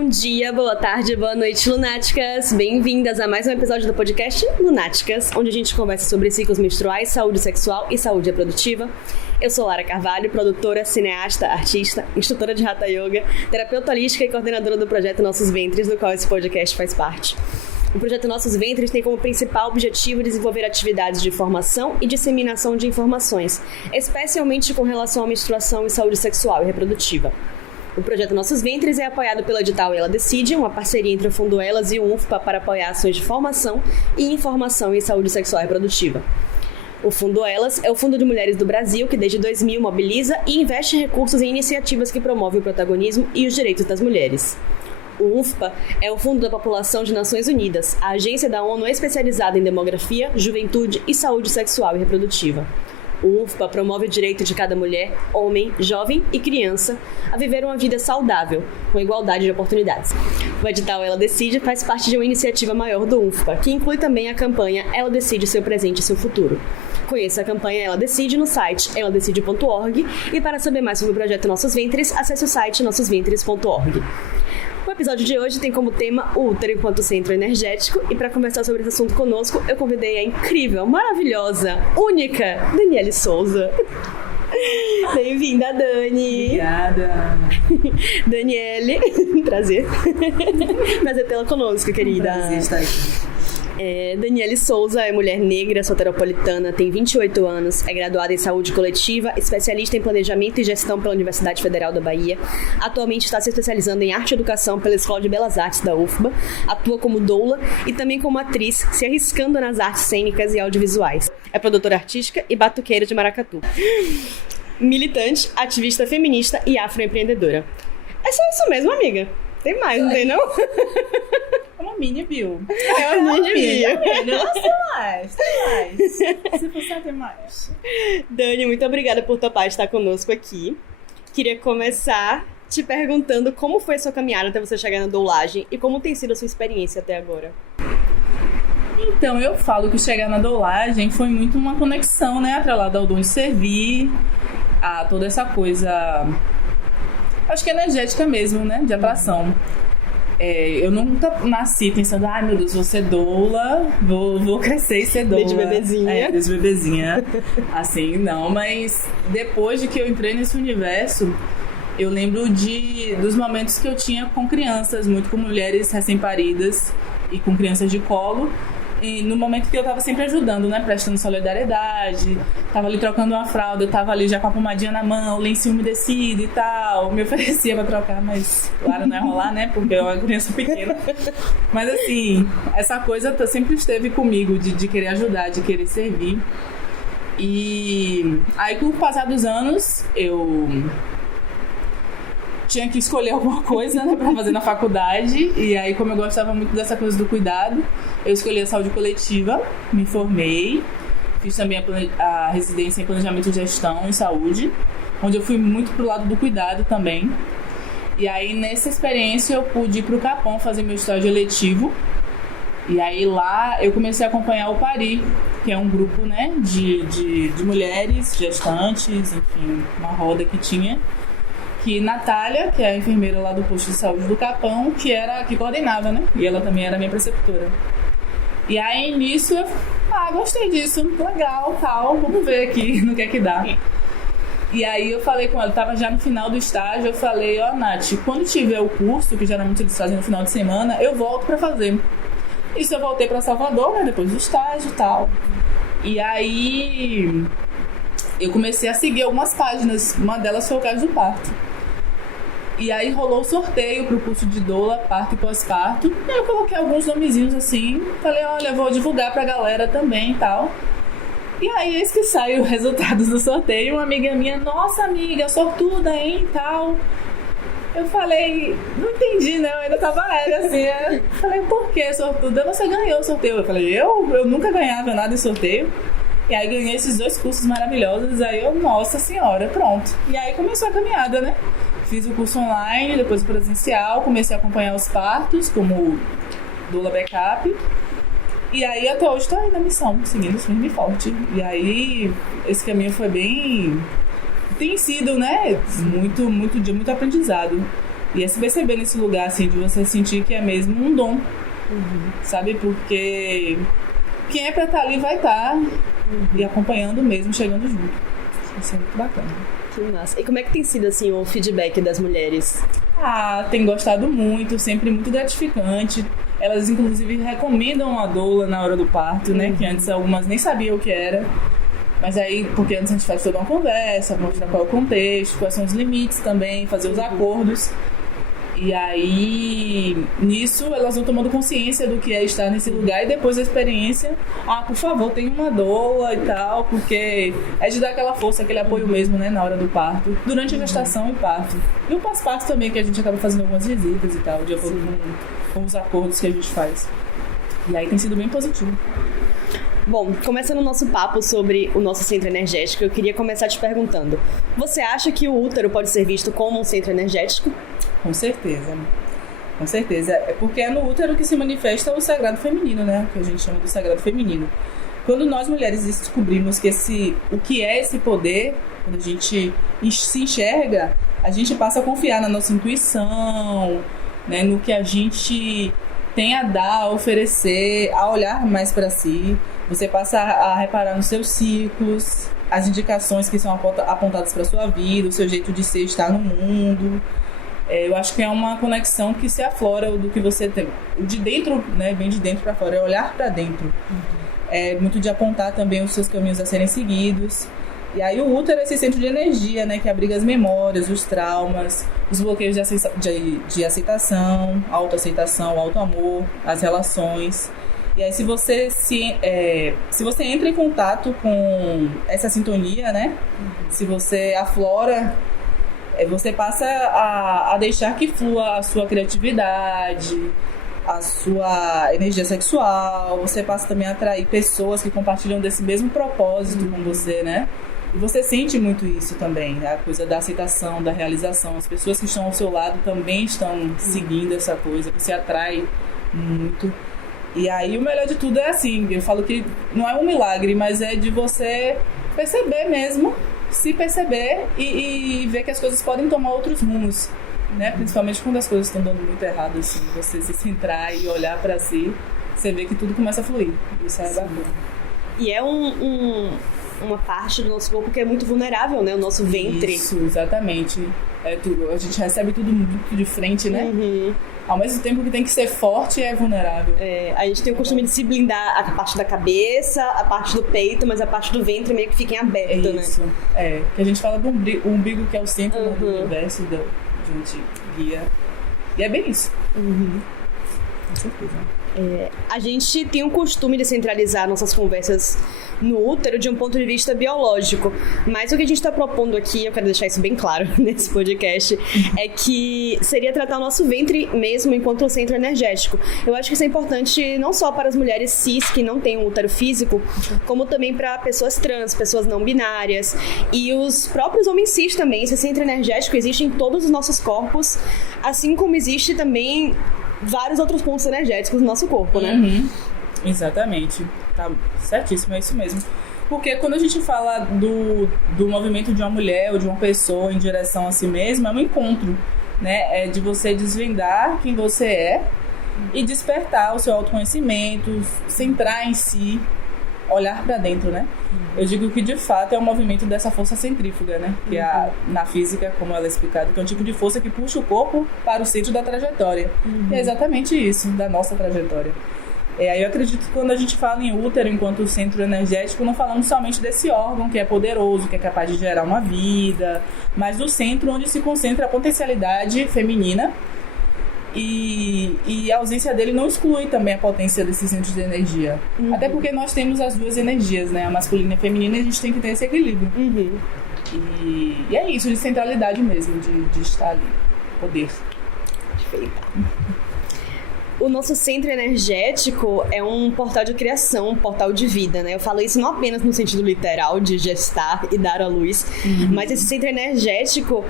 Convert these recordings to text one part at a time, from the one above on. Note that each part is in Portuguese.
Bom dia, boa tarde, boa noite, lunáticas! Bem-vindas a mais um episódio do podcast Lunáticas, onde a gente conversa sobre ciclos menstruais, saúde sexual e saúde reprodutiva. Eu sou Lara Carvalho, produtora, cineasta, artista, instrutora de Hatha Yoga, terapeuta holística e coordenadora do projeto Nossos Ventres, do qual esse podcast faz parte. O projeto Nossos Ventres tem como principal objetivo desenvolver atividades de formação e disseminação de informações, especialmente com relação à menstruação e saúde sexual e reprodutiva. O projeto Nossos Ventres é apoiado pelo edital Ela Decide, uma parceria entre o Fundo Elas e o UNFPA para apoiar ações de formação e informação em saúde sexual e reprodutiva. O Fundo Elas é o Fundo de Mulheres do Brasil que desde 2000 mobiliza e investe recursos em iniciativas que promovem o protagonismo e os direitos das mulheres. O UNFPA é o Fundo da População de Nações Unidas, a agência da ONU especializada em demografia, juventude e saúde sexual e reprodutiva. O UNFPA promove o direito de cada mulher, homem, jovem e criança a viver uma vida saudável, com igualdade de oportunidades. O edital Ela Decide faz parte de uma iniciativa maior do UNFPA, que inclui também a campanha Ela Decide Seu Presente e Seu Futuro. Conheça a campanha Ela Decide no site eladecide.org e para saber mais sobre o projeto Nossos Ventres, acesse o site nossosventres.org. O episódio de hoje tem como tema o útero enquanto centro energético e para conversar sobre esse assunto conosco, eu convidei a incrível, maravilhosa, única Daniele Souza. Bem-vinda, Dani! Obrigada! Daniele, prazer. Prazer tê-la conosco, querida. Prazer estar aqui. Daniele Souza é mulher negra, soteropolitana, tem 28 anos, é graduada em saúde coletiva, especialista em planejamento e gestão pela Universidade Federal da Bahia. Atualmente está se especializando em arte e educação pela Escola de Belas Artes da UFBA, atua como doula e também como atriz, se arriscando nas artes cênicas e audiovisuais. É produtora artística e batuqueira de maracatu. Militante, ativista feminista e afroempreendedora. É só isso mesmo, amiga. Tem mais, não tem não? É uma mini bio. É uma mini bio. Não, tem mais. Se você tem mais. Dani, muito obrigada por topar estar conosco aqui. Queria começar te perguntando como foi a sua caminhada até você chegar na doulagem e como tem sido a sua experiência até agora. Então, eu falo que chegar na doulagem foi muito uma conexão, né? Atrelada ao dom de servir, a toda essa coisa... Acho que energética mesmo, né? De atração. Eu nunca nasci pensando, ai meu Deus, vou ser doula, vou crescer e ser doula. Desde bebezinha. Desde bebezinha. Assim, não, mas depois de que eu entrei nesse universo, eu lembro dos momentos que eu tinha com crianças, muito com mulheres recém-paridas e com crianças de colo. E no momento que eu tava sempre ajudando, né? Prestando solidariedade, tava ali trocando uma fralda, eu tava ali já com a pomadinha na mão, lencinho umedecido e tal. Me oferecia pra trocar, mas claro, não ia rolar, né? Porque eu era uma criança pequena. Mas assim, essa coisa sempre esteve comigo de querer ajudar, de querer servir. E aí, com o passar dos anos, eu tinha que escolher alguma coisa, né, pra fazer na faculdade. E aí, como eu gostava muito dessa coisa do cuidado, eu escolhi a saúde coletiva, me formei, fiz também a residência em planejamento e gestão em saúde, onde eu fui muito pro lado do cuidado também. E aí, nessa experiência, eu pude ir pro Capão fazer meu estágio eletivo. E aí, lá, eu comecei a acompanhar o Pari, que é um grupo, né, de mulheres gestantes, enfim, uma roda que tinha. Que Natália, que é a enfermeira lá do posto de saúde do Capão, que coordenava, né? E ela também era minha preceptora. E aí, nisso, eu gostei disso, legal, tal, vamos ver aqui no que é que dá. E aí eu falei com ela, tava já no final do estágio, eu falei, Nath, quando tiver o curso, que geralmente eles fazem no final de semana, eu volto pra fazer. Isso eu voltei pra Salvador, né, depois do estágio e tal. E aí eu comecei a seguir algumas páginas, uma delas foi o Caso do Parto. E aí rolou o sorteio pro curso de doula, parto e pós-parto. E eu coloquei alguns nomezinhos assim, falei, olha, vou divulgar pra galera também e tal. E aí, eis que sai o resultado do sorteio, uma amiga minha, nossa amiga, sortuda, hein, e tal. Eu falei, não entendi, né, eu ainda tava aérea, assim. Eu falei, por que sortuda? Você ganhou o sorteio. Eu falei, eu nunca ganhava nada em sorteio. E aí ganhei esses 2 cursos maravilhosos, aí eu, nossa senhora, pronto. E aí começou a caminhada, né? Fiz o curso online, depois o presencial, comecei a acompanhar os partos, como doula backup. E aí até hoje tô aí na missão, seguindo firme e forte. E aí esse caminho foi bem... Tem sido, né, muito aprendizado. E é se perceber nesse lugar, assim, de você sentir que é mesmo um dom, sabe? Porque quem é pra estar ali vai estar e acompanhando mesmo, chegando junto. Isso é muito bacana. Que massa. E como é que tem sido, assim, o feedback das mulheres? Tem gostado muito, sempre muito gratificante. Elas, inclusive, recomendam a doula na hora do parto, né? Que antes algumas nem sabiam o que era. Mas aí, porque antes a gente faz toda uma conversa, mostrar qual é o contexto, quais são os limites também, fazer os acordos. E aí, nisso, elas vão tomando consciência do que é estar nesse lugar. E depois da experiência, por favor, tem uma doula e tal, porque é de dar aquela força, aquele apoio mesmo, né, na hora do parto, durante a gestação e parto. E o pós-parto também, que a gente acaba fazendo algumas visitas e tal, de acordo com os acordos que a gente faz. E aí tem sido bem positivo. Bom, começando o nosso papo sobre o nosso centro energético, eu queria começar te perguntando: você acha que o útero pode ser visto como um centro energético? Com certeza. Com certeza. É porque é no útero que se manifesta o sagrado feminino, né? Que a gente chama do sagrado feminino. Quando nós mulheres descobrimos que o que é esse poder, quando a gente se enxerga, a gente passa a confiar na nossa intuição, né? No que a gente tem a dar, a oferecer, a olhar mais para si. Você passa a reparar nos seus ciclos, as indicações que são apontadas para sua vida, o seu jeito de ser, estar no mundo. Eu acho que é uma conexão que se aflora do que você tem. O de dentro, né, vem de dentro para fora, é olhar para dentro. É muito de apontar também os seus caminhos a serem seguidos. E aí o útero é esse centro de energia, né, que abriga as memórias, os traumas, os bloqueios de aceitação, autoaceitação, autoamor, as relações. E aí se você entra em contato com essa sintonia, né, se você aflora, você passa a deixar que flua a sua criatividade, a sua energia sexual, você passa também a atrair pessoas que compartilham desse mesmo propósito com você, né? E você sente muito isso também, né? A coisa da aceitação, da realização. As pessoas que estão ao seu lado também estão seguindo essa coisa, você atrai muito. E aí o melhor de tudo é assim, eu falo que não é um milagre, mas é de você perceber mesmo, se perceber e ver que as coisas podem tomar outros rumos, né? Principalmente quando as coisas estão dando muito errado, assim, você se centrar e olhar pra si, você vê que tudo começa a fluir. Isso é bacana. E é uma parte do nosso corpo que é muito vulnerável, né? O nosso ventre. Isso, exatamente. A gente recebe tudo muito de frente, né? Ao mesmo tempo que tem que ser forte, é vulnerável. A gente tem o costume de se blindar a parte da cabeça, a parte do peito, mas a parte do ventre meio que fica em aberto, né? Isso, que a gente fala do umbigo, que é o centro do universo, de onde guia. E é bem isso. Com certeza. A gente tem o costume de centralizar nossas conversas no útero de um ponto de vista biológico, mas o que a gente está propondo aqui, eu quero deixar isso bem claro nesse podcast, é que seria tratar o nosso ventre mesmo enquanto um centro energético. Eu acho que isso é importante não só para as mulheres cis que não têm um útero físico, como também para pessoas trans, pessoas não binárias e os próprios homens cis também. Esse centro energético existe em todos os nossos corpos, assim como existe também vários outros pontos energéticos no nosso corpo, né? Exatamente. Tá certíssimo, é isso mesmo. Porque quando a gente fala do movimento de uma mulher ou de uma pessoa em direção a si mesma, é um encontro, né? É de você desvendar quem você é e despertar o seu autoconhecimento, centrar em si, olhar pra dentro, né? Eu digo que de fato é um movimento dessa força centrífuga, né? Que é na física, como ela é explicada, que é um tipo de força que puxa o corpo para o centro da trajetória. E é exatamente isso, da nossa trajetória. Aí eu acredito que quando a gente fala em útero enquanto centro energético, não falamos somente desse órgão que é poderoso, que é capaz de gerar uma vida, mas do centro onde se concentra a potencialidade feminina. E a ausência dele não exclui também a potência desses centros de energia. Até porque nós temos as duas energias, né? A masculina e a feminina, e a gente tem que ter esse equilíbrio. E é isso, de centralidade mesmo, de estar ali. Poder. Perfeito. O nosso centro energético é um portal de criação, um portal de vida, né? Eu falo isso não apenas no sentido literal de gestar e dar à luz, mas esse centro energético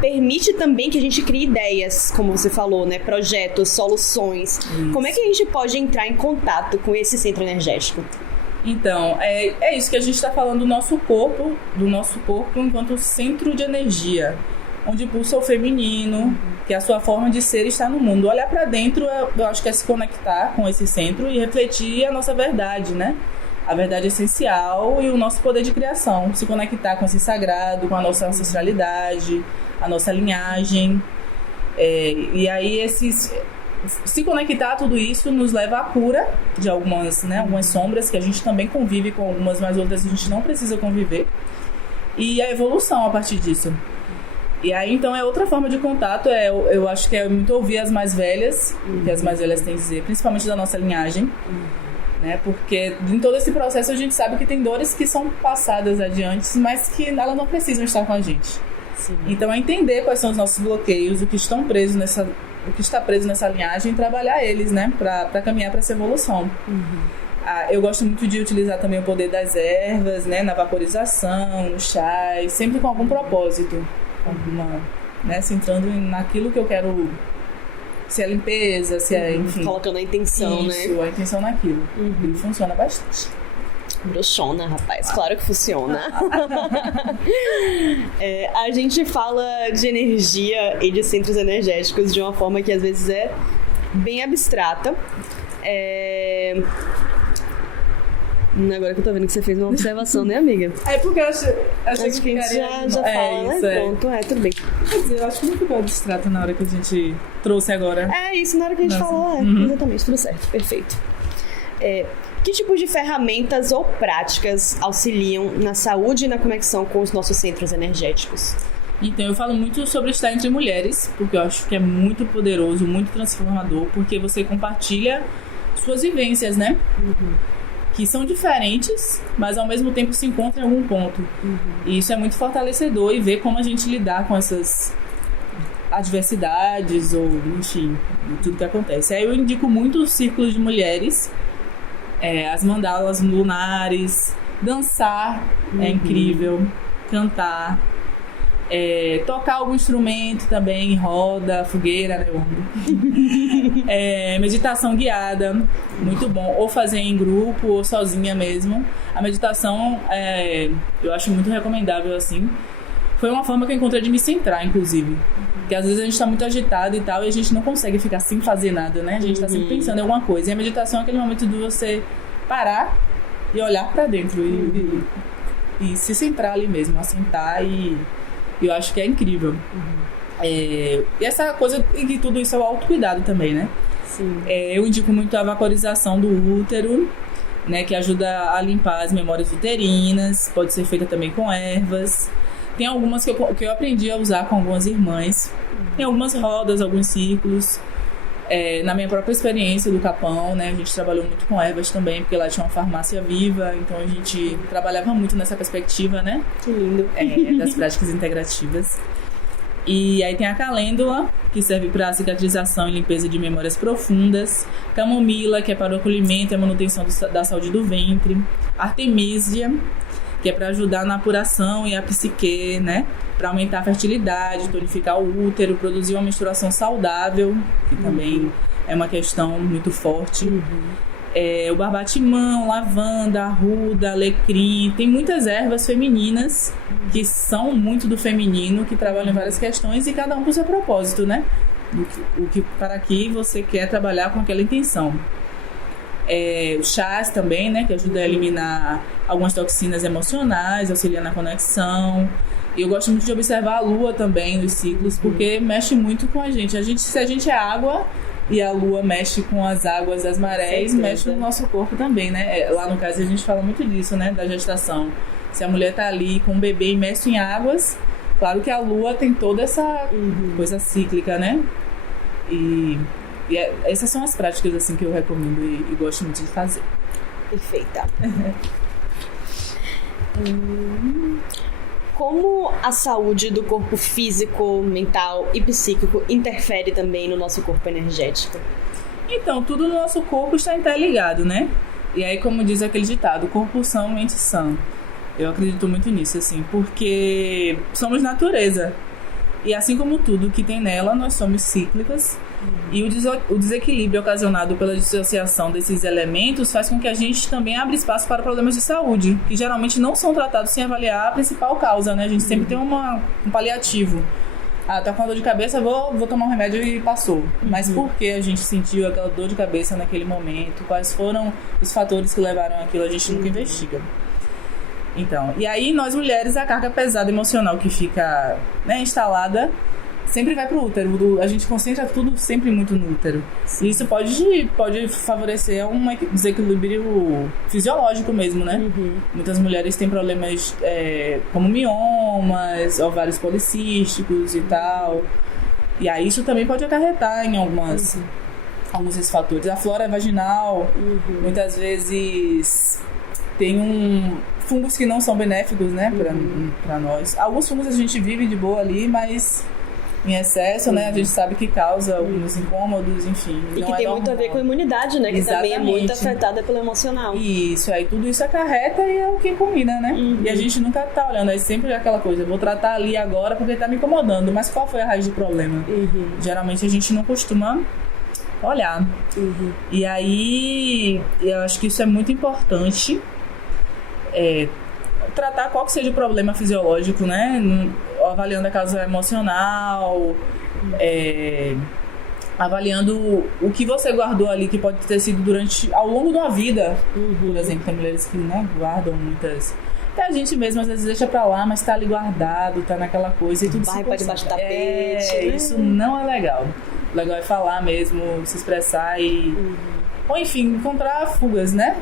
permite também que a gente crie ideias, como você falou, né? Projetos, soluções. Isso. Como é que a gente pode entrar em contato com esse centro energético? Então, é isso que a gente está falando do nosso corpo enquanto centro de energia. onde pulsa o feminino, que a sua forma de ser está no mundo. Olhar para dentro, eu acho que é se conectar com esse centro e refletir a nossa verdade, né? A verdade essencial e o nosso poder de criação. Se conectar com esse sagrado, com a nossa ancestralidade, a nossa linhagem. E aí, se conectar a tudo isso nos leva à cura de algumas sombras, que a gente também convive com algumas, mas outras a gente não precisa conviver. E a evolução a partir disso. E aí, então, é outra forma de contato. Eu acho que é muito ouvir as mais velhas, que as mais velhas têm a dizer, principalmente da nossa linhagem. Né? Porque em todo esse processo a gente sabe que tem dores que são passadas adiante, mas que elas não precisam estar com a gente. Sim. Então, é entender quais são os nossos bloqueios, o que está preso nessa linhagem e trabalhar eles, né? Para caminhar para essa evolução. Eu gosto muito de utilizar também o poder das ervas, né? Na vaporização, no chás, sempre com algum propósito. Né? Centrando naquilo que eu quero, se é limpeza, se é, enfim. Colocando a intenção, isso, a intenção naquilo. E funciona bastante. Bruxona, rapaz. Claro que funciona. A gente fala de energia e de centros energéticos de uma forma que às vezes é bem abstrata. Agora que eu tô vendo que você fez uma observação, né, amiga? Porque eu achei que a gente já fala, né? Pronto, tudo bem. Quer dizer, eu acho que não ficou abstrato na hora que a gente trouxe agora. Isso, na hora que a gente falou, exatamente, tudo certo, perfeito. Que tipos de ferramentas ou práticas auxiliam na saúde e na conexão com os nossos centros energéticos? Então, eu falo muito sobre estar entre mulheres, porque eu acho que é muito poderoso, muito transformador, porque você compartilha suas vivências, né? Que são diferentes, mas ao mesmo tempo se encontram em algum ponto. E isso é muito fortalecedor, e ver como a gente lidar com essas adversidades, ou enfim, tudo que acontece. Aí eu indico muito os círculos de mulheres, as mandalas lunares, dançar é incrível, cantar, tocar algum instrumento também, roda, fogueira, né? Meditação guiada, muito bom, ou fazer em grupo ou sozinha mesmo. A meditação eu acho muito recomendável, assim. Foi uma forma que eu encontrei de me centrar, inclusive, porque às vezes a gente tá muito agitado e tal, e a gente não consegue ficar sem fazer nada, né? A gente tá sempre pensando em alguma coisa, e a meditação é aquele momento de você parar e olhar pra dentro e se centrar ali mesmo, assentar, e eu acho que é incrível. E essa coisa, e que tudo isso é o autocuidado também, né? Sim. Eu indico muito a vaporização do útero, né? Que ajuda a limpar as memórias uterinas, pode ser feita também com ervas. Tem algumas que eu aprendi a usar com algumas irmãs. Tem algumas rodas, alguns círculos. Na minha própria experiência do Capão, né? A gente trabalhou muito com ervas também, porque lá tinha uma farmácia viva, então a gente trabalhava muito nessa perspectiva, né? Que lindo. Das práticas integrativas. E aí tem a calêndula, que serve para cicatrização e limpeza de memórias profundas. Camomila, que é para o acolhimento e a manutenção da saúde do ventre. Artemisia, que é para ajudar na apuração e a psique, né? Para aumentar a fertilidade, tonificar o útero, produzir uma menstruação saudável, que também é uma questão muito forte. O barbatimão, lavanda, arruda, alecrim. Tem muitas ervas femininas que são muito do feminino, que trabalham em várias questões, e cada um com seu propósito, né? Para que você quer trabalhar com aquela intenção. Chás também, né? Que ajuda a eliminar algumas toxinas emocionais, auxilia na conexão. E eu gosto muito de observar a lua também nos ciclos, porque mexe muito com a gente. Se a gente é água e a lua mexe com as águas das marés, mexe no nosso corpo também, né? Lá no caso a gente fala muito disso, né? Da gestação. Se a mulher tá ali com um bebê imerso em águas, claro que a lua tem toda essa coisa cíclica, né? E essas são as práticas assim que eu recomendo e gosto muito de fazer. Perfeita. Como a saúde do corpo físico, mental e psíquico interfere também no nosso corpo energético? Então, tudo no nosso corpo está interligado, né? E aí, como diz aquele ditado, corpo são, mente sã. Eu acredito muito nisso, assim, porque somos natureza. E assim como tudo que tem nela, nós somos cíclicas. E o desequilíbrio ocasionado pela dissociação desses elementos faz com que a gente também abra espaço para problemas de saúde, que geralmente não são tratados sem avaliar a principal causa, né? A gente sempre tem um paliativo. tá com uma dor de cabeça, vou tomar um remédio e passou. Mas por que a gente sentiu aquela dor de cabeça naquele momento? Quais foram os fatores que levaram aquilo? A gente nunca investiga. Então, e aí nós mulheres, a carga pesada emocional que fica, né, instalada sempre vai pro útero. A gente concentra tudo sempre muito no útero. E isso pode favorecer um desequilíbrio fisiológico mesmo, né? Muitas mulheres têm problemas como miomas, ovários policísticos e tal. E aí isso também pode acarretar em alguns desses fatores. A flora vaginal, muitas vezes, tem fungos que não são benéficos, né, pra nós. Alguns fungos a gente vive de boa ali, mas em excesso, né, a gente sabe que causa alguns incômodos, enfim. E que tem muito a ver com a imunidade, né, que também é muito afetada pelo emocional. Isso, aí tudo isso acarreta e é o que combina, né? E a gente nunca tá olhando, aí sempre é aquela coisa, eu vou tratar ali agora porque tá me incomodando, mas qual foi a raiz do problema? Geralmente a gente não costuma olhar. E aí, eu acho que isso é muito importante, tratar qual que seja o problema fisiológico, né? Avaliando a causa emocional, avaliando o que você guardou ali, que pode ter sido ao longo da vida. Por exemplo, tem mulheres que, né, guardam muitas... Até a gente mesmo às vezes deixa pra lá, mas tá ali guardado, tá naquela coisa e tudo vai pra debaixo do tapete. Isso não é legal. O legal é falar mesmo, se expressar e... Ou enfim, encontrar fugas, né?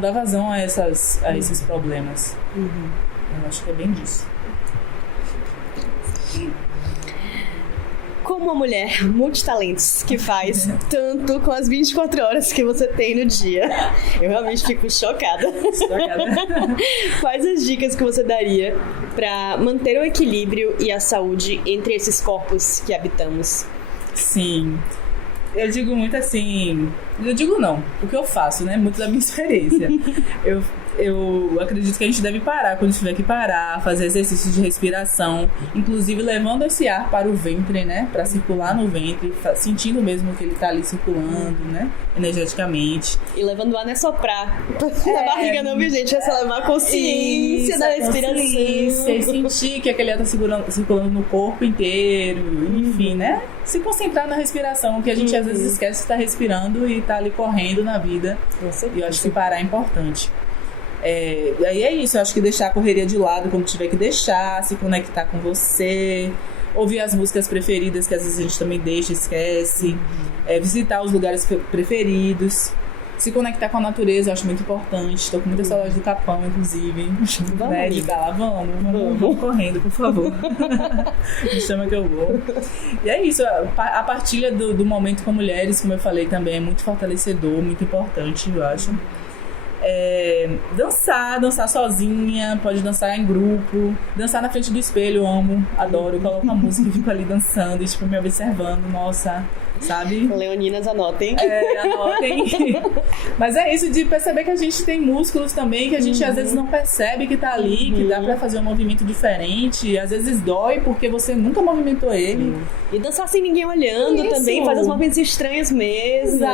Dar vazão a esses problemas. Eu acho que é bem disso. Como uma mulher multitalentos que faz tanto com as 24 horas que você tem no dia, eu realmente fico chocada. Quais as dicas que você daria para manter o equilíbrio e a saúde entre esses corpos que habitamos? Sim. Eu digo muito assim... Eu digo não, o que eu faço, né? Muito da minha experiência. Eu acredito que a gente deve parar quando tiver que parar, fazer exercícios de respiração, inclusive levando esse ar para o ventre, né? Para circular no ventre, sentindo mesmo que ele tá ali circulando, né? Energeticamente. E levando o ar não é soprar na barriga não, viu, gente? É só levar a consciência da respiração. E sentir que aquele ar tá circulando no corpo inteiro, enfim, né? Se concentrar na respiração, que a gente às vezes esquece que tá respirando e tá ali correndo na vida. E eu acho que parar é importante. E aí é isso, eu acho que deixar a correria de lado quando tiver que deixar, se conectar com você, ouvir as músicas preferidas que às vezes a gente também deixa, esquece, visitar os lugares preferidos, se conectar com a natureza, eu acho muito importante. Estou com muita saudade do Capão, inclusive. Vamos, né, de estar lá, vamos correndo, por favor. Me chama que eu vou. E é isso, a partilha do momento com mulheres, como eu falei também, é muito fortalecedor, muito importante, eu acho. Dançar sozinha, pode dançar em grupo, dançar na frente do espelho, eu amo, adoro, eu coloco uma música e fico ali dançando, tipo, me observando, nossa, sabe? Leoninas, anotem. Anotem. Mas é isso, de perceber que a gente tem músculos também, que a gente às vezes não percebe que tá ali, que dá pra fazer um movimento diferente, às vezes dói porque você nunca movimentou ele. E dançar sem ninguém olhando isso. Também, faz os movimentos estranhos mesmo.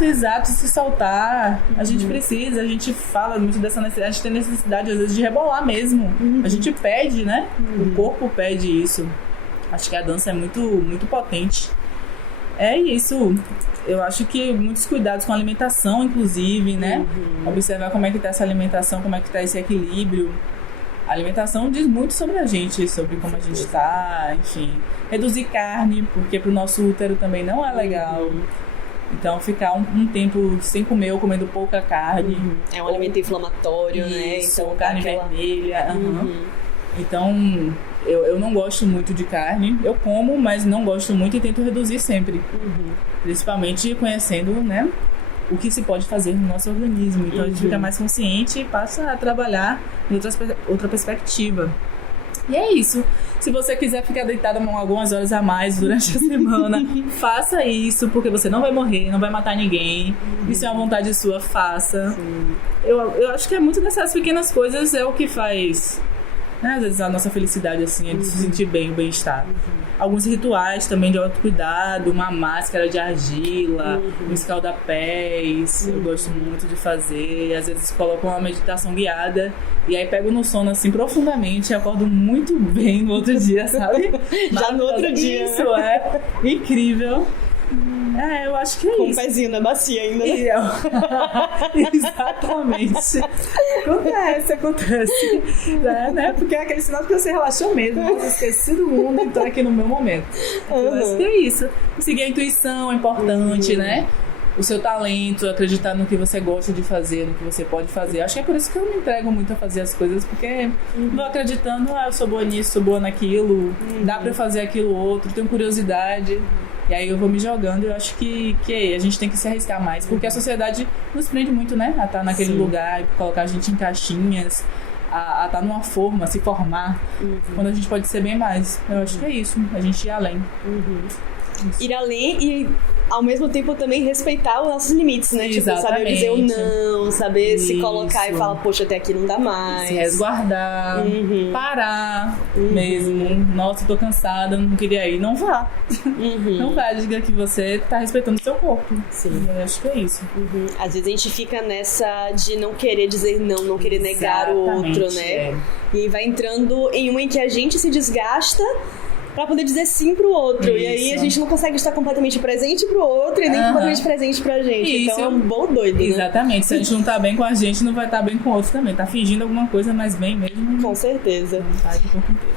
Exato, se soltar. A gente precisa, a gente fala muito dessa necessidade, a gente tem necessidade às vezes de rebolar mesmo. A gente pede, né? O corpo pede isso. Acho que a dança é muito, muito potente. É isso. Eu acho que muitos cuidados com a alimentação, inclusive, né? Observar como é que tá essa alimentação, como é que tá esse equilíbrio. A alimentação diz muito sobre a gente, sobre como a gente tá, enfim. Reduzir carne, porque pro nosso útero também não é legal. Então, ficar um tempo sem comer ou comendo pouca carne. É um alimento inflamatório, isso, né? Então, carne vermelha. Então, eu não gosto muito de carne. Eu como, mas não gosto muito e tento reduzir sempre. Principalmente conhecendo, né, o que se pode fazer no nosso organismo. Então, a gente fica mais consciente e passa a trabalhar em outra perspectiva. E é isso. Se você quiser ficar deitada algumas horas a mais durante a semana, faça isso, porque você não vai morrer, não vai matar ninguém. Isso é uma vontade sua, faça. Eu acho que é muito dessas pequenas coisas é o que faz né? Às vezes a nossa felicidade, assim, é de se sentir bem, o bem-estar. Alguns rituais também de autocuidado, uma máscara de argila, um escalda-pés, eu gosto muito de fazer. E às vezes coloco uma meditação guiada e aí pego no sono, assim, profundamente e acordo muito bem no outro dia, sabe? Já no outro dia. Isso, é incrível. Eu acho que é Com isso. um pezinho na bacia ainda, né? Exatamente. Acontece. Né? Porque é aquele sinal que você relaxou mesmo. Nossa, esqueci do mundo e tô aqui no meu momento. Eu acho que é isso. Seguir a intuição é importante, né? O seu talento, acreditar no que você gosta de fazer, no que você pode fazer. Acho que é por isso que eu me entrego muito a fazer as coisas, porque vou acreditando, eu sou boa nisso, sou boa naquilo, dá pra eu fazer aquilo outro, tenho curiosidade. E aí eu vou me jogando. Eu acho que a gente tem que se arriscar mais, porque a sociedade nos prende muito, né? A estar naquele lugar e colocar a gente em caixinhas, a estar numa forma, a se formar, quando a gente pode ser bem mais. Eu acho que é isso, a gente ir além. Ir além e ao mesmo tempo também respeitar os nossos limites, né? Tipo, saber dizer o não, saber se colocar e falar, poxa, até aqui não dá mais. Se resguardar, parar mesmo. Nossa, tô cansada, não queria ir. Não vá. Não vá, diga que você tá respeitando o seu corpo. Sim. Eu acho que é isso. Às vezes a gente fica nessa de não querer dizer não querer negar o outro, né? E vai entrando em uma em que a gente se desgasta pra poder dizer sim pro outro. Isso. E aí a gente não consegue estar completamente presente pro outro e nem completamente presente pra gente. Isso. Então é um bom doido, né? Exatamente. Se a gente não tá bem com a gente, não vai estar bem com o outro também. Tá fingindo alguma coisa, mas bem mesmo. Com certeza.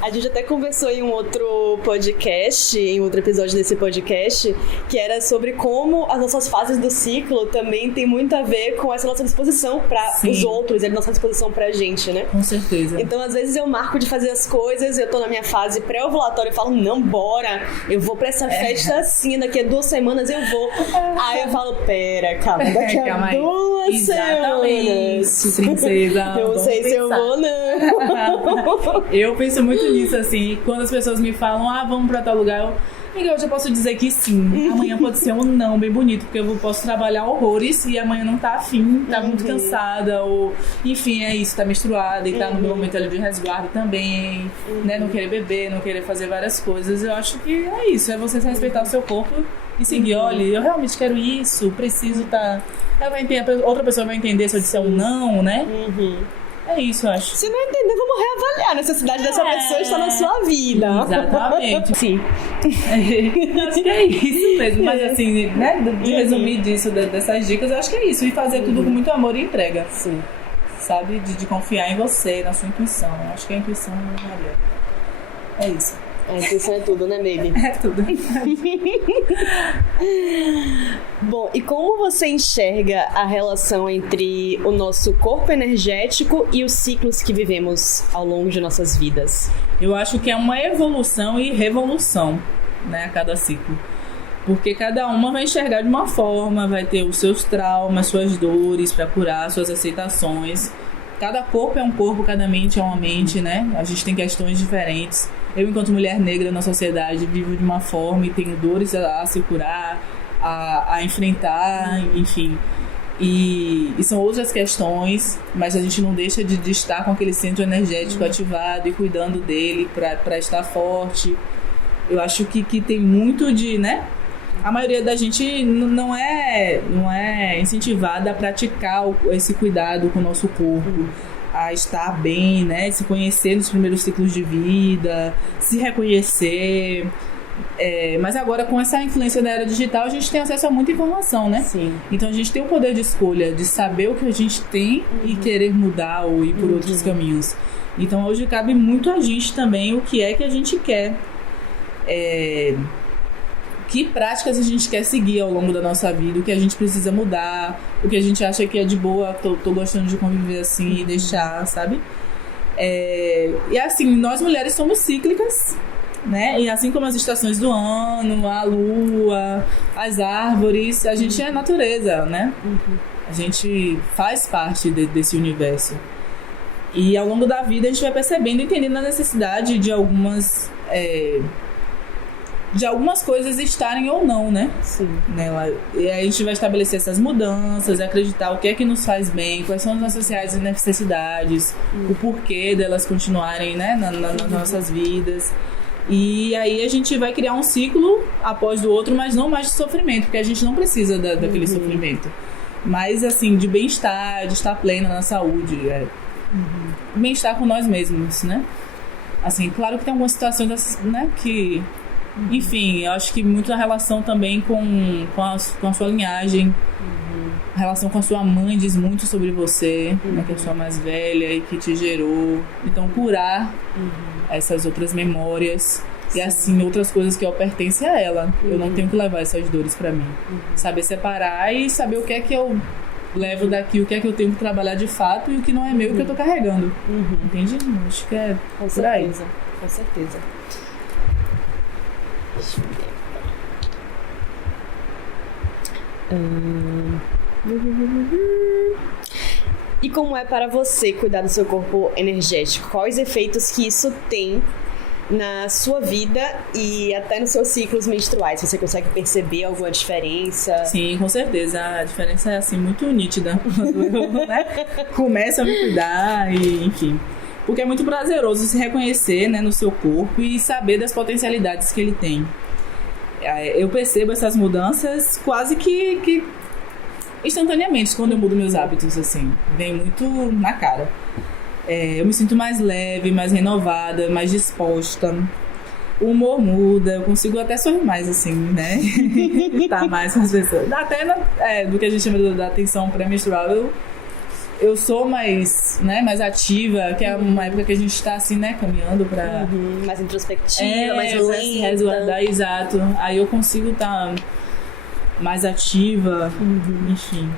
A gente até conversou em um outro podcast, em outro episódio desse podcast, que era sobre como as nossas fases do ciclo também tem muito a ver com essa nossa disposição pra os outros e a nossa disposição pra gente, né? Com certeza. Então, às vezes eu marco de fazer as coisas, eu tô na minha fase pré-ovulatória e falo, não, bora, eu vou pra essa festa assim, daqui a 2 semanas eu vou. Aí eu falo, pera, calma, daqui a 2 semanas. Princesa. Eu não sei se eu vou, não. Eu penso muito nisso, assim, quando as pessoas me falam, vamos pra tal lugar, eu já posso dizer que sim. Amanhã pode ser um não bem bonito, porque eu posso trabalhar horrores e amanhã não tá afim, tá muito cansada, ou enfim, é isso, tá menstruada e tá no meu momento ali de resguardo também, né? Não querer beber, não querer fazer várias coisas. Eu acho que é isso, é você respeitar o seu corpo e seguir. Olha, eu realmente quero isso, preciso tá. Outra pessoa vai entender se eu disser um não, né? É isso, eu acho. Se não entender, vamos reavaliar a necessidade dessa pessoa estar na sua vida. Exatamente. Sim. Acho que é isso mesmo. Mas assim, né, de resumir disso, dessas dicas, eu acho que é isso. E fazer tudo com muito amor e entrega. Sim. Sabe? De confiar em você, na sua intuição. Eu acho que a intuição é Maria. É isso. A intuição é tudo, né, baby? É tudo. Bom, e como você enxerga a relação entre o nosso corpo energético e os ciclos que vivemos ao longo de nossas vidas? Eu acho que é uma evolução e revolução, né, a cada ciclo. Porque cada uma vai enxergar de uma forma, vai ter os seus traumas, suas dores para curar, suas aceitações. Cada corpo é um corpo, cada mente é uma mente, né? A gente tem questões diferentes. Eu, enquanto mulher negra na sociedade, vivo de uma forma e tenho dores a se curar, a enfrentar, enfim. E são outras questões, mas a gente não deixa de estar com aquele centro energético ativado e cuidando dele para estar forte. Eu acho que tem muito de, né? A maioria da gente não é incentivada a praticar esse cuidado com o nosso corpo, a estar bem, né? Se conhecer nos primeiros ciclos de vida, se reconhecer. Mas agora, com essa influência da era digital, a gente tem acesso a muita informação, né? Sim. Então a gente tem o poder de escolha, de saber o que a gente tem e querer mudar ou ir por outros caminhos. Então hoje cabe muito a gente também o que é que a gente quer. Que práticas a gente quer seguir ao longo da nossa vida, o que a gente precisa mudar, o que a gente acha que é de boa, tô gostando de conviver assim e deixar, sabe? E assim, nós mulheres somos cíclicas, né? E assim como as estações do ano, a lua, as árvores, a gente é natureza, né? A gente faz parte desse universo. E ao longo da vida a gente vai percebendo e entendendo a necessidade de algumas de algumas coisas estarem ou não, né? Sim. E aí a gente vai estabelecer essas mudanças, acreditar o que é que nos faz bem, quais são as nossas reais necessidades, o porquê delas continuarem, né, nas nossas vidas. E aí a gente vai criar um ciclo após o outro, mas não mais de sofrimento, porque a gente não precisa daquele sofrimento. Mas, assim, de bem-estar, de estar plena na saúde. Bem-estar com nós mesmos, né? Assim, claro que tem algumas situações, né, que... Enfim, eu acho que muito na relação também com a sua linhagem. A relação com a sua mãe diz muito sobre você, né, que é a sua mais velha e que te gerou. Então, curar essas outras memórias e, assim, outras coisas que eu pertencem a ela. Eu não tenho que levar essas dores pra mim. Saber separar e saber o que é que eu levo daqui, o que é que eu tenho que trabalhar de fato e o que não é meu, o que eu tô carregando. Entende? Acho que é com por aí. certeza. Com certeza. Deixa eu ver. E como é para você cuidar do seu corpo energético? Quais efeitos que isso tem na sua vida e até nos seus ciclos menstruais? Você consegue perceber alguma diferença? Sim, com certeza. A diferença é, assim, muito nítida. Quando eu, né, começo a me cuidar e, enfim... Porque é muito prazeroso se reconhecer, né, no seu corpo e saber das potencialidades que ele tem. Eu percebo essas mudanças quase que instantaneamente quando eu mudo meus hábitos, assim. Vem muito na cara. Eu me sinto mais leve, mais renovada, mais disposta. O humor muda, eu consigo até sorrir mais, assim, né? Estar mais com as pessoas. Até do que a gente chama da atenção pré-menstrual, eu sou mais, né, mais ativa, que é uma época que a gente tá assim, né, caminhando pra... mais introspectiva, mais lenta. Resguardar, exato. Aí eu consigo estar mais ativa, enfim.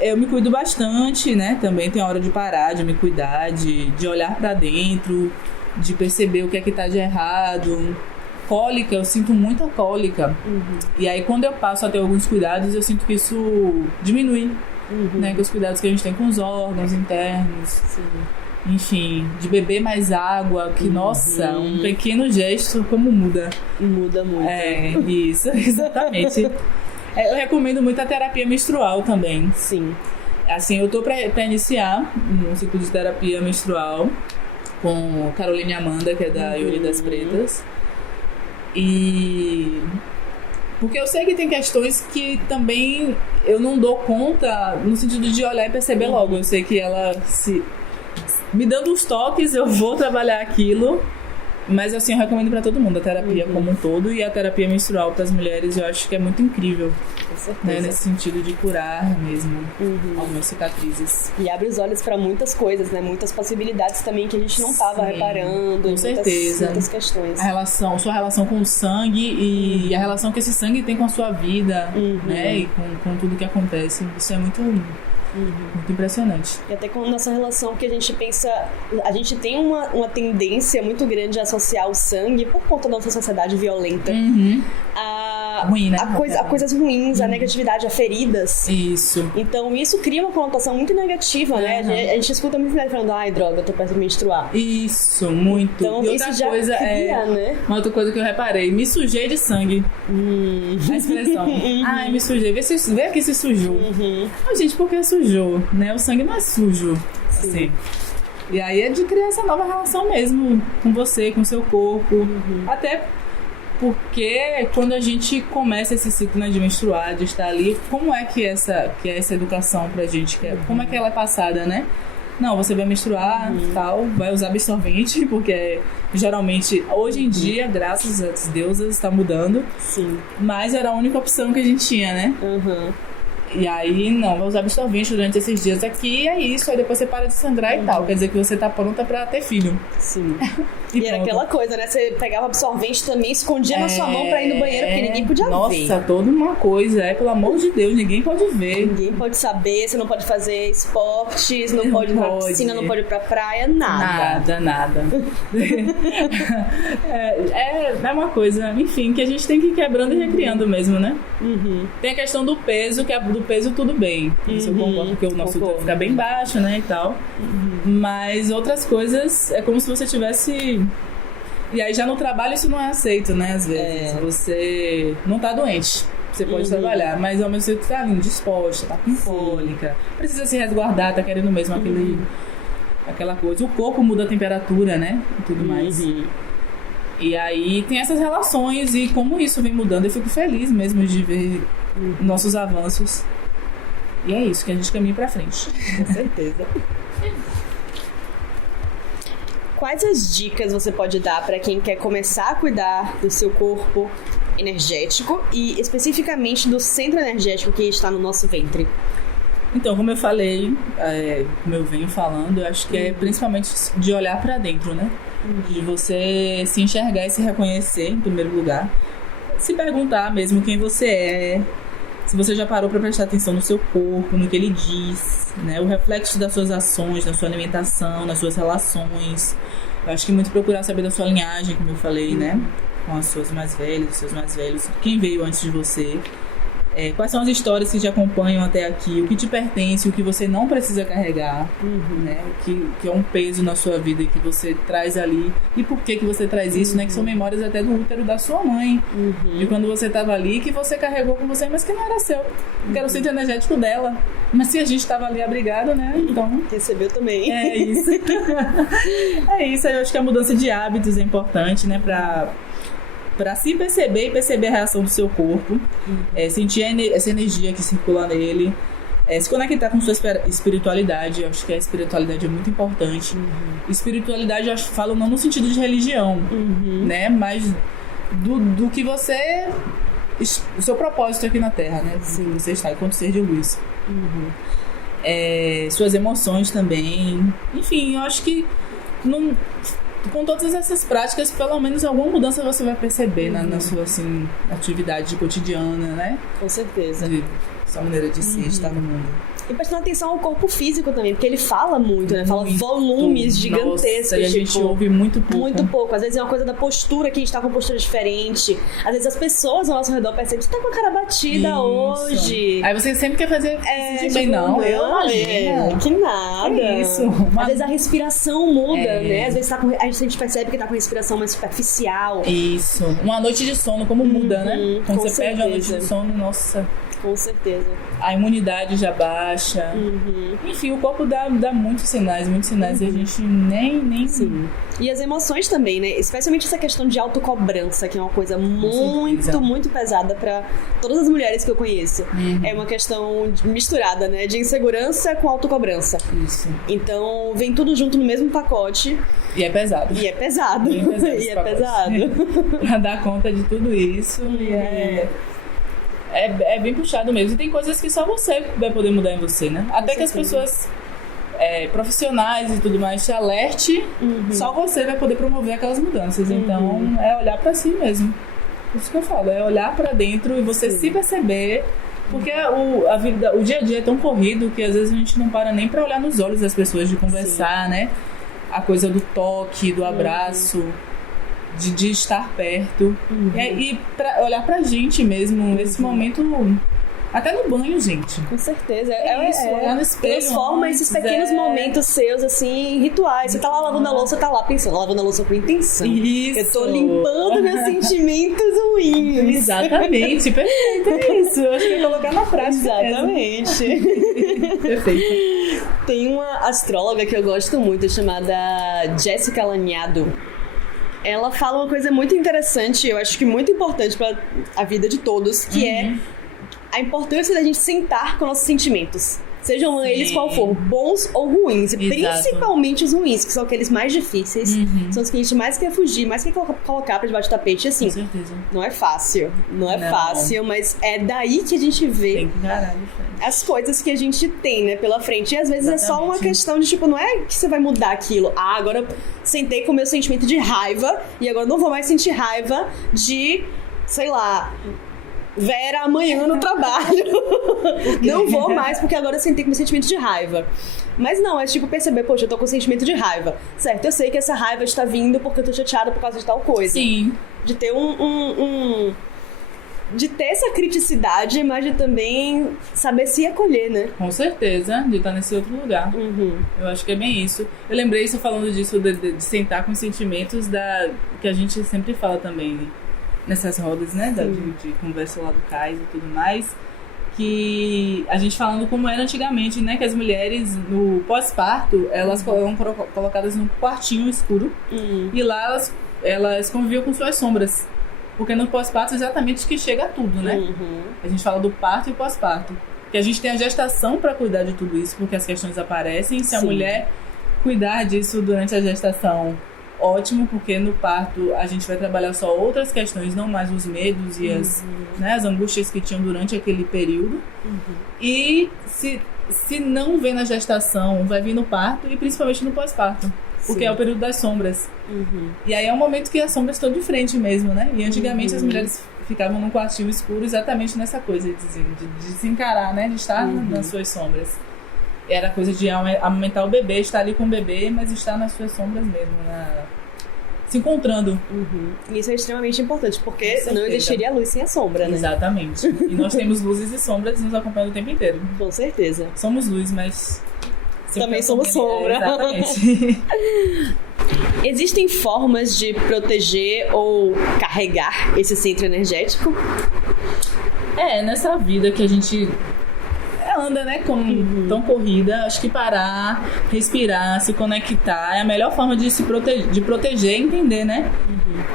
Eu me cuido bastante, né, também tem hora de parar, de me cuidar, de olhar pra dentro, de perceber o que é que tá de errado. Cólica, eu sinto muita cólica. E aí, quando eu passo a ter alguns cuidados, eu sinto que isso diminui. Né? Que os cuidados que a gente tem com os órgãos internos. Sim. Enfim, de beber mais água. Que, nossa, um pequeno gesto, como muda. Muda muito. Isso, exatamente. Eu recomendo muito a terapia menstrual também. Sim. Assim, eu tô pra iniciar um ciclo de terapia menstrual com Caroline Amanda, que é da Yuri das Pretas. E porque eu sei que tem questões que também eu não dou conta no sentido de olhar e perceber logo. Eu sei que ela me dando os toques, eu vou trabalhar aquilo. Mas assim, eu recomendo pra todo mundo a terapia como um todo. E a terapia menstrual pras mulheres eu acho que é muito incrível. Com certeza. Né? Nesse sentido de curar mesmo algumas cicatrizes. E abre os olhos pra muitas coisas, né? Muitas possibilidades também que a gente não tava reparando. Com certeza. Muitas questões. Sua relação com o sangue e a relação que esse sangue tem com a sua vida, né? E com tudo que acontece. Isso é muito impressionante. E até com a nossa relação que a gente pensa... A gente tem uma tendência muito grande a associar o sangue, por conta da nossa sociedade violenta, Ruim, né? a coisas ruins, a negatividade, a feridas. Isso. Então isso cria uma conotação muito negativa, né? A gente escuta muito mulher falando, ai, droga, eu tô perto de menstruar. Isso, muito. Então e outra isso já coisa cria, né? Uma outra coisa que eu reparei, me sujei de sangue. A expressão. Ai, me sujei. Vê aqui se sujou. Ah, gente, por que sujou? Né? O sangue não é sujo. Sim. Assim. E aí é de criar essa nova relação mesmo com você, com o seu corpo. Até porque quando a gente começa esse ciclo, né, de menstruar, de estar ali, como é que é essa educação pra gente? Como é que ela é passada, né? Não, você vai menstruar, tal, vai usar absorvente, porque geralmente, hoje em dia, graças às deusas, está mudando. Sim. Mas era a única opção que a gente tinha, né? E aí, não, vai usar absorvente durante esses dias aqui, e é isso. Aí depois você para de sangrar e tal. Quer dizer que você tá pronta pra ter filho. Sim. E era aquela coisa, né? Você pegava absorvente também, escondia na sua mão pra ir no banheiro, porque ninguém podia ver. Nossa, toda uma coisa. Pelo amor de Deus, ninguém pode ver. Ninguém pode saber, você não pode fazer esportes, não pode ir pra piscina, não pode ir pra praia, nada. Nada. É uma coisa, enfim, que a gente tem que ir quebrando e recriando mesmo, né? Tem a questão do peso, que do peso tudo bem. Isso eu concordo, porque o nosso útero fica bem baixo, né, e tal. Mas outras coisas, é como se você tivesse E aí já no trabalho isso não é aceito, né? Às vezes você não tá doente, você pode trabalhar, mas ao mesmo tempo tá ali indisposta, tá com cólica, precisa se resguardar, tá querendo mesmo aquela coisa. O corpo muda a temperatura, né? E tudo mais. E aí tem essas relações e como isso vem mudando, eu fico feliz mesmo de ver nossos avanços. E é isso que a gente caminha pra frente. Com certeza. Quais as dicas você pode dar para quem quer começar a cuidar do seu corpo energético e especificamente do centro energético que está no nosso ventre? Então, como eu falei, como eu venho falando, eu acho que é principalmente de olhar para dentro, né? De você se enxergar e se reconhecer em primeiro lugar. Se perguntar mesmo quem você é. Se você já parou para prestar atenção no seu corpo, no que ele diz, né? O reflexo das suas ações, na sua alimentação, nas suas relações. Eu acho que muito procurar saber da sua linhagem, como eu falei, né? Com as suas mais velhas, os seus mais velhos. Quem veio antes de você. Quais são as histórias que te acompanham até aqui, o que te pertence, o que você não precisa carregar, né? O que é um peso na sua vida e que você traz ali. E por que você traz isso, né? Que são memórias até do útero da sua mãe. De quando você estava ali, que você carregou com você, mas que não era seu. Que era o centro energético dela. Mas se a gente estava ali abrigado, né? Então... recebeu também. É isso. É isso. Eu acho que a mudança de hábitos é importante, né? Pra se perceber e perceber a reação do seu corpo, sentir essa energia que circula nele, se conectar com sua espiritualidade. Eu acho que a espiritualidade é muito importante. Espiritualidade, eu acho que falo não no sentido de religião, né? Mas do que você... o seu propósito aqui na Terra, né? Sim. Você está enquanto ser de luz. Suas emoções também. Enfim, eu acho que... com todas essas práticas, pelo menos alguma mudança você vai perceber na sua assim, atividade cotidiana, né? Com certeza. Sua maneira de ser, estar no mundo. E prestando atenção ao corpo físico também, porque ele fala muito, né? Fala volumes gigantescos. Nossa, e a gente ouve muito pouco. Muito pouco. Às vezes é uma coisa da postura, que a gente tá com postura diferente. Às vezes as pessoas ao nosso redor percebem, você tá com a cara batida hoje. Aí você sempre quer fazer bem, não, eu imagino. Que nada. Que isso. Às vezes a respiração muda, né? Às vezes a gente percebe que tá com a respiração mais superficial. Isso. Uma noite de sono, como muda, né? Quando você perde uma noite de sono, nossa... Com certeza. A imunidade já baixa. Enfim, o corpo dá muitos sinais e a gente nem... Sim. E as emoções também, né? Especialmente essa questão de autocobrança, que é uma coisa muito pesada pra todas as mulheres que eu conheço. É uma questão misturada, né? De insegurança com autocobrança. Isso. Então, vem tudo junto no mesmo pacote. E é pesado. Bem pesado e é pesado. Pra dar conta de tudo isso. É bem puxado mesmo. E tem coisas que só você vai poder mudar em você, né? Até que as pessoas profissionais e tudo mais te alerte, só você vai poder promover aquelas mudanças. Então, é olhar pra si mesmo. Isso que eu falo, é olhar pra dentro e você se perceber. Porque o dia a dia é tão corrido que às vezes a gente não para nem pra olhar nos olhos das pessoas, de conversar, né? A coisa do toque, do abraço... De estar perto. E pra olhar pra gente mesmo nesse momento. Até no banho, gente. Com certeza. Olhar no espelho. Transforma esses pequenos momentos seus, assim, em rituais. Você tá lá lavando a louça, você tá lá pensando, lavando a louça com intenção. Isso. Eu tô limpando meus sentimentos ruins. Exatamente. Perfeito. É isso. Eu acho que ia colocar na prática. Exatamente. Perfeito. Tem uma astróloga que eu gosto muito, chamada Jéssica Laniado. Ela fala uma coisa muito interessante, eu acho que muito importante para a vida de todos, que é a importância da gente sentar com nossos sentimentos. Sejam eles qual for, bons ou ruins. E principalmente os ruins, que são aqueles mais difíceis. São os que a gente mais quer fugir, mais quer colocar pra debaixo do tapete. E assim, com certeza. Não é fácil. Não é fácil, mas é daí que a gente vê as coisas que a gente tem, né, pela frente. E às vezes é só uma questão de, tipo, não é que você vai mudar aquilo. Ah, agora eu sentei com o meu sentimento de raiva e agora eu não vou mais sentir raiva de, sei lá... Vera amanhã no trabalho. Não vou mais, porque agora eu sentei com meu sentimento de raiva. Mas não, é tipo perceber, poxa, eu tô com sentimento de raiva. Certo, eu sei que essa raiva está vindo porque eu tô chateada por causa de tal coisa. Sim. De ter de ter essa criticidade, mas de também saber se acolher, né? Com certeza, de estar nesse outro lugar. Eu acho que é bem isso. Eu lembrei isso falando disso, de sentar com os sentimentos que a gente sempre fala também nessas rodas, né? De conversa lá do CAIS e tudo mais. Que a gente falando como era antigamente, né? Que as mulheres, no pós-parto, elas eram colocadas num quartinho escuro. E lá elas conviviam com suas sombras. Porque no pós-parto é exatamente que chega a tudo, né? A gente fala do parto e pós-parto. Que a gente tem a gestação para cuidar de tudo isso, porque as questões aparecem. Se a mulher cuidar disso durante a gestação, ótimo, porque no parto a gente vai trabalhar só outras questões, não mais os medos e as angústias que tinham durante aquele período. E se não vem na gestação, vai vir no parto e principalmente no pós-parto. Porque é o período das sombras. E aí é um momento que as sombras estão de frente mesmo, né? E antigamente as mulheres ficavam num quartinho escuro exatamente nessa coisa de se encarar, né? De estar nas suas sombras. Era coisa de amamentar o bebê, estar ali com o bebê, mas estar nas suas sombras mesmo, se encontrando. Isso é extremamente importante, porque não existiria a luz sem a sombra, né? Exatamente. E nós temos luzes e sombras nos acompanhando o tempo inteiro. Com certeza. Somos luz, mas também somos sombra. Exatamente. Existem formas de proteger ou carregar esse centro energético? Nessa vida que a gente anda, né, tão corrida, acho que parar, respirar, se conectar é a melhor forma de proteger e entender, né?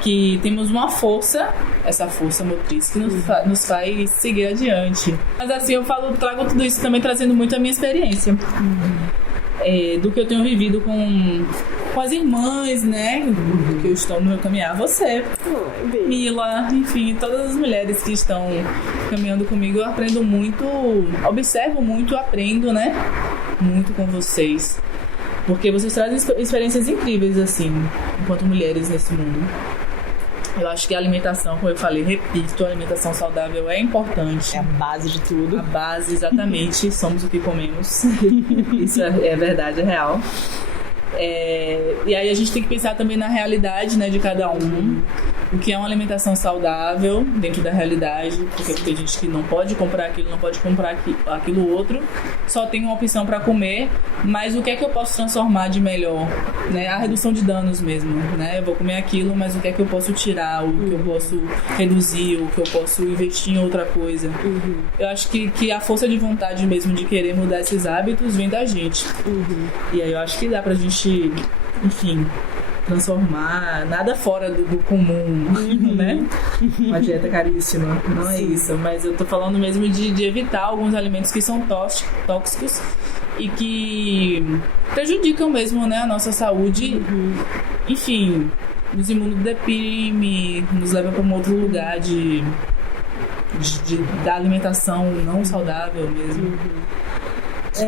Que temos uma força, essa força motriz que nos faz seguir adiante. Mas assim, trago tudo isso também trazendo muito a minha experiência. Do que eu tenho vivido com as irmãs, né? Que eu estou no meu caminhar. Você, Mila, enfim, todas as mulheres que estão caminhando comigo, eu aprendo muito, observo muito, aprendo, né? Muito com vocês. Porque vocês trazem experiências incríveis, assim, enquanto mulheres nesse mundo. Eu acho que a alimentação, como eu falei, repito, a alimentação saudável é importante. É a base de tudo. A base, exatamente. Somos o que comemos. Isso é verdade, é real. E aí a gente tem que pensar também na realidade, né, de cada um. O que é uma alimentação saudável dentro da realidade. Porque tem gente que não pode comprar aquilo, não pode comprar aquilo outro. Só tem uma opção para comer. Mas o que é que eu posso transformar de melhor? Né? A redução de danos mesmo. Né? Eu vou comer aquilo, mas o que é que eu posso tirar? O que eu posso reduzir? O que eu posso investir em outra coisa? Eu acho que a força de vontade mesmo de querer mudar esses hábitos vem da gente. E aí eu acho que dá pra gente, enfim, transformar nada fora do comum, né? Uma dieta caríssima, não é isso. Mas eu tô falando mesmo de evitar alguns alimentos que são tóxicos e que prejudicam mesmo, né, a nossa saúde. Enfim, nos imunodeprime, nos leva para um outro lugar da alimentação não saudável mesmo.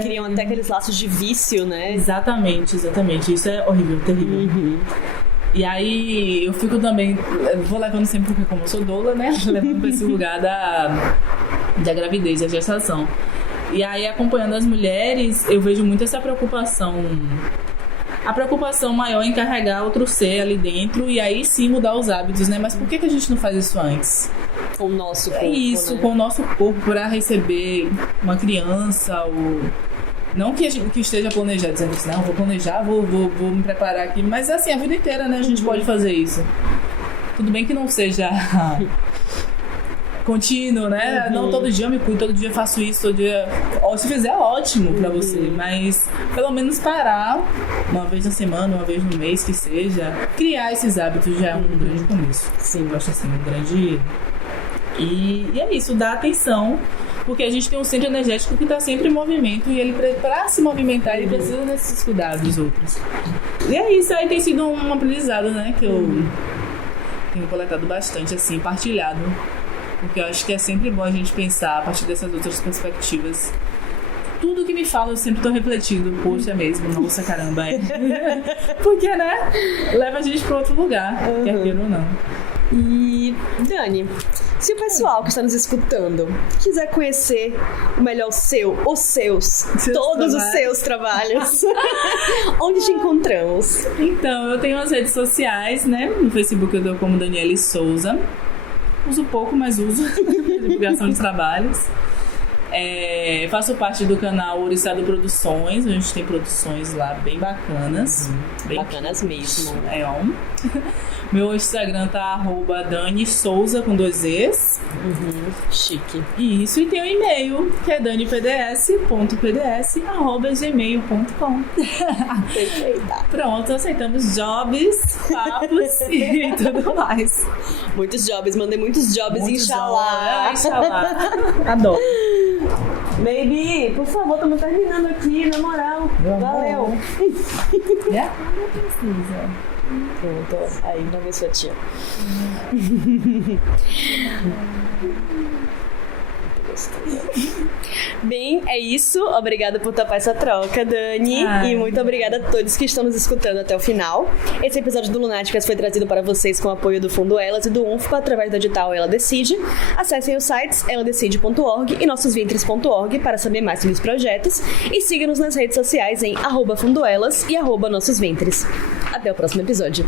Criam até aqueles laços de vício, né? Exatamente. Isso é horrível, terrível. E aí eu fico também, vou levando sempre, porque como eu sou doula, né? Levando pra esse lugar da gravidez, da gestação. E aí, acompanhando as mulheres, eu vejo muito essa preocupação. A preocupação maior em carregar outro ser ali dentro e aí sim mudar os hábitos, né? Mas por que a gente não faz isso antes? Com o nosso corpo, né? Com o nosso corpo, para receber uma criança ou... Não que esteja planejado, dizendo assim, não, vou planejar, vou me preparar aqui. Mas assim, a vida inteira, né? A gente pode fazer isso. Tudo bem que não seja contínuo, né? Não, todo dia eu me cuido, todo dia eu faço isso, todo dia... Se fizer, ótimo pra você. Mas pelo menos parar uma vez na semana, uma vez no mês, que seja. Criar esses hábitos já é um grande começo. Sim, eu acho assim, um grande... E é isso, dar atenção, porque a gente tem um centro energético que está sempre em movimento e ele, para se movimentar, ele precisa desses cuidados outros. E é isso, aí tem sido um aprendizado, né, que eu tenho coletado bastante, assim, partilhado, porque eu acho que é sempre bom a gente pensar a partir dessas outras perspectivas. Tudo que me fala eu sempre tô refletindo, poxa mesmo, nossa caramba, porque, né, leva a gente para outro lugar, quer queira ou não. E, Dani, se o pessoal que está nos escutando quiser conhecer o melhor todos os seus trabalhos, onde te encontramos? Então, eu tenho as redes sociais, né? No Facebook eu dou como Daniele Souza. Uso pouco, mas uso. Divulgação de trabalhos. Faço parte do canal Ouriçado Produções. A gente tem produções lá bem bacanas. Bem Bacanas mesmo. Meu Instagram tá @DaniSouza com 2 Es. Chique. Isso, e tem o e-mail, que é danipds.pds@gmail.com. Perfeita. Pronto, aceitamos jobs, papos e tudo mais. Muitos jobs, mandei muitos jobs, Muitos inshallah. Inshallah. Adoro. Baby, por favor, estamos terminando aqui, na moral. Valeu. Precisa. Pronto, aí, vamos ver sua tia. Bem, é isso. Obrigada por topar essa troca, Dani. E muito obrigada a todos que estão nos escutando até o final. Esse episódio do Lunáticas foi trazido para vocês com o apoio do Fundo Elas e do UNFPA através do edital Ela Decide. Acessem os sites eladecide.org e nossosventres.org para saber mais sobre os projetos. E siga-nos nas redes sociais em @fundoelas e @nossosventres. Até o próximo episódio.